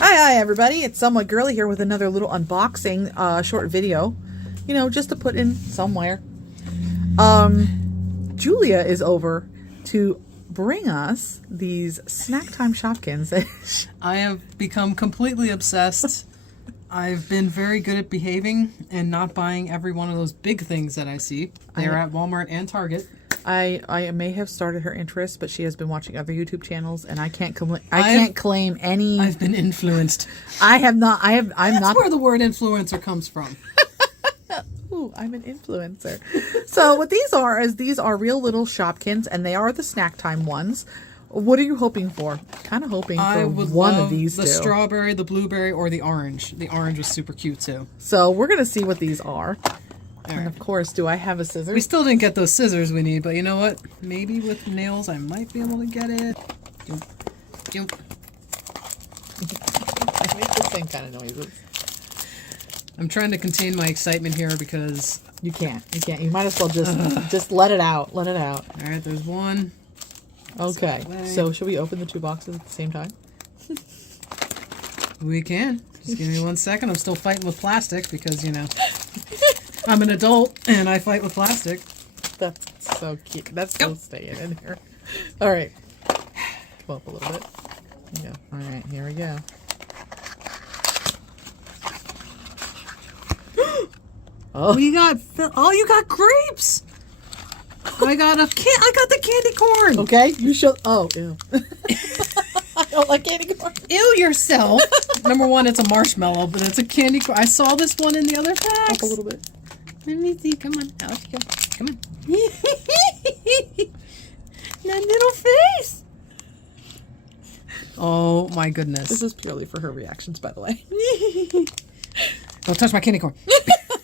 Hi everybody, it's Somewhat Girly here with another little unboxing short video, you know, just to put in somewhere. Julia is over to bring us these Snack Time Shopkins. I have become completely obsessed. I've been very good at behaving and not buying every one of those big things that I see. They're at Walmart and Target. I may have started her interest, but she has been watching other YouTube channels, and I can't claim any. I've been influenced. I'm not. That's where the word influencer comes from. Ooh, I'm an influencer. So what these are real little Shopkins, and they are the snack time ones. What are you hoping for? Kind of hoping for one of these two. The strawberry, the blueberry, or the orange. The orange was super cute too. So we're gonna see what these are. All and right. of course, do I have a scissors? We still didn't get those scissors we need, but you know what? Maybe with nails I might be able to get it. Doop. I make the same kind of noises. I'm trying to contain my excitement here because You can't. You might as well just let it out. Let it out. all right, there's one. Okay. So should we open the two boxes at the same time? We can. Just give me 1 second. I'm still fighting with plastic because, you know, I'm an adult and I fight with plastic. That's so cute. That's still staying in here. All right. Come up a little bit. Yeah. All right. Here we go. Oh, you got grapes. I got the candy corn. Okay. You should. Oh, ew. I don't like candy corn. Ew yourself. Number one, it's a marshmallow, but it's a candy corn. I saw this one in the other packs. Up a little bit. Let me see. Come on. Out you go. Come on. That little face. Oh my goodness. This is purely for her reactions, by the way. Don't touch my candy corn.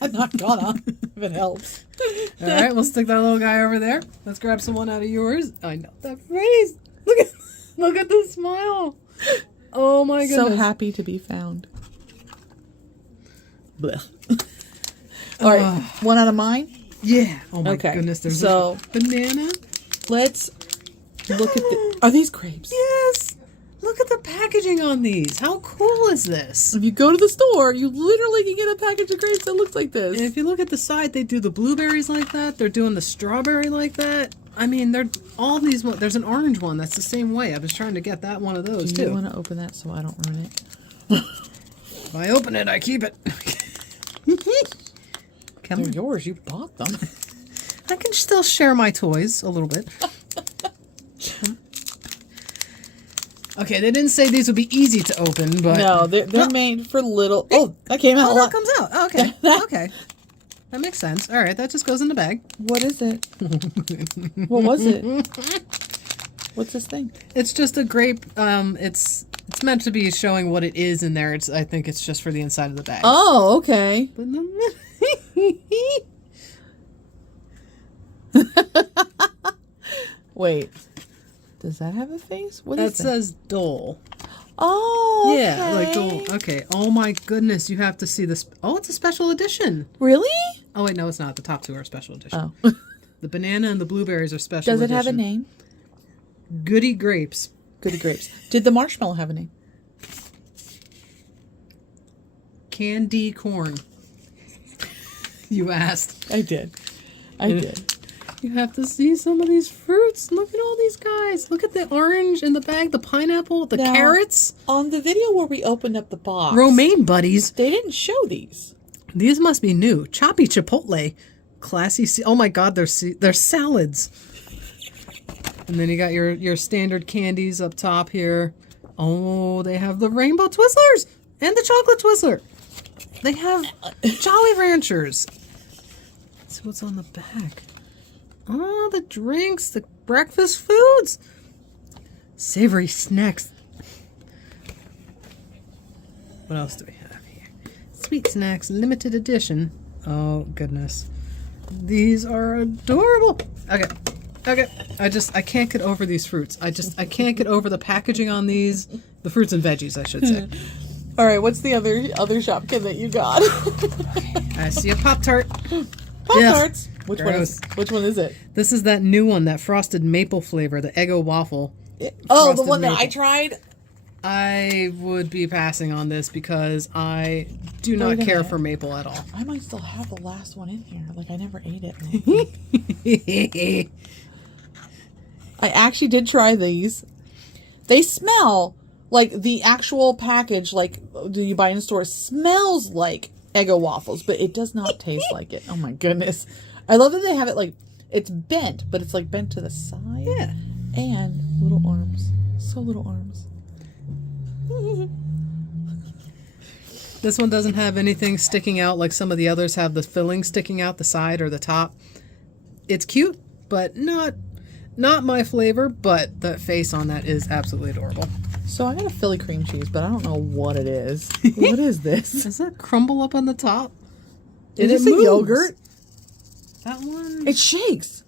I'm not gonna. If it helps. All right, we'll stick that little guy over there. Let's grab someone out of yours. I know that face. Look at the smile. Oh my goodness. So happy to be found. Blech. All right, one out of mine. Yeah. Oh my Okay. goodness. There's So a banana. let's look at the. Are these grapes? Yes. Look at the packaging on these. How cool is this? If you go to the store, you literally can get a package of grapes that looks like this. And if you look at the side, they do the blueberries like that. They're doing the strawberry like that. I mean, they're all these. There's an orange one that's the same way. I was trying to get that one of those Do you too. want to open that so I don't ruin it? If I open it, I keep it. Come They're on. yours. You bought them. I can still share my toys a little bit. Okay, they didn't say these would be easy to open, but No, they're made for little. Oh, that came out a that lot. comes out. Oh, okay, okay, that makes sense. All right, that just goes in the bag. What is it? What was it? What's this thing? It's just a grape. It's meant to be showing what it is in there. I think it's just for the inside of the bag. Oh, okay. Wait. Does that have a face? What is That says Dole. Oh, okay. Yeah, like Dole. Okay. Oh my goodness, you have to see this. Oh, it's a special edition. Really? Oh wait, no, it's not. The top two are special edition. Oh. The banana and the blueberries are special Does it edition. have a name? Goody Grapes. Goody grapes. Did the marshmallow have a name? Candy corn. You asked. I did. I did. You have to see some of these fruits. Look at all these guys. Look at the orange in the bag, the pineapple, the Now, carrots. On the video where we opened up the box, Romaine buddies. they didn't show these. These must be new. Choppy chipotle. Classy. Oh my God, they're salads. And then you got your standard candies up top here. Oh, they have the rainbow Twizzlers and the chocolate Twizzler. They have Jolly Ranchers. Let's see what's on the back. Oh, the drinks, the breakfast foods. Savory snacks. What else do we have here? Sweet snacks, limited edition. Oh, goodness. These are adorable. Okay. I can't get over these fruits. I can't get over the packaging on these. The fruits and veggies, I should say. All right, what's the other Shopkin that you got? I see a Pop-Tart. Pop-Tarts. Which Gross. one is it? This is that new one, that frosted maple flavor, the Eggo waffle. Oh, the Frosted one that maple. I tried. I would be passing on this because I do not care for maple at all. I might still have the last one in here. Like, I never ate it. I actually did try these. They smell like the actual package, like, do you buy in store, smells like Eggo waffles, but it does not taste like it. Oh my goodness. I love that they have it like, it's bent, but it's like bent to the side. Yeah. And little arms. So little arms. This one doesn't have anything sticking out like some of the others have the filling sticking out the side or the top. It's cute, but not my flavor, but the face on that is absolutely adorable. So I got a Philly cream cheese, but I don't know what it is. What is this? Does that crumble up on the top? Is this a yogurt? That one? It shakes.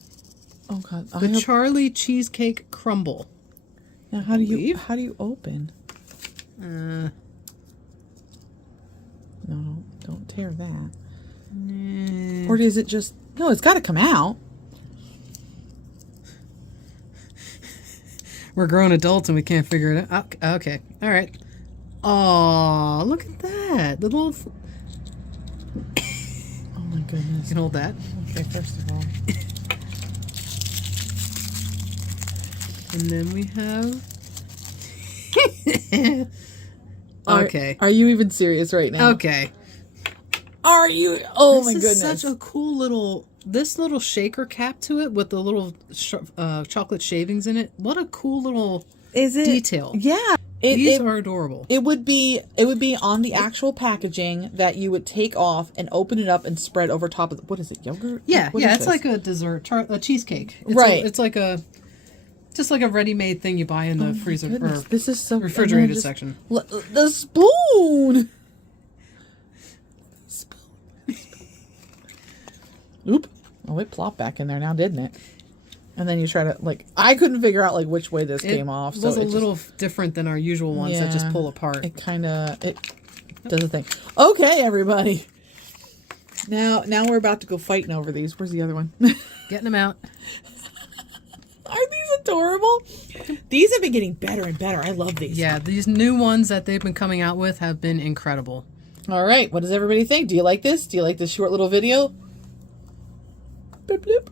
Oh god. The Charlie cheesecake crumble. Now how do you open? No, don't tear that. Or is it just... No, it's got to come out. We're grown adults and we can't figure it out. Okay. All right. Oh, look at that. The little... Oh my goodness. You can hold that. Okay, first of all. And then we have... Okay. Are you even serious right now? Okay. Are you? Oh my This is goodness. such a cool little... This little shaker cap to it with the little chocolate shavings in it. What a cool little detail. Yeah. These are adorable. It would be on the actual packaging that you would take off and open it up and spread over top of what is it, yogurt? Yeah, What yeah, is it's this? like a dessert, a cheesecake. It's Right. It's like just like a ready-made thing you buy in the freezer Goodness, or this is so refrigerated section. The spoon. Oop. Oh, it plopped back in there now, didn't it? And then you try to, like, I couldn't figure out, like, which way this came off. It So was a little different than our usual ones that just pull apart. It does a thing. Okay, everybody. Now we're about to go fighting over these. Where's the other one? Getting them out. Are these adorable? These have been getting better and better. I love these. Yeah, these new ones that they've been coming out with have been incredible. All right. What does everybody think? Do you like this? Do you like this short little video? Bloop, bloop.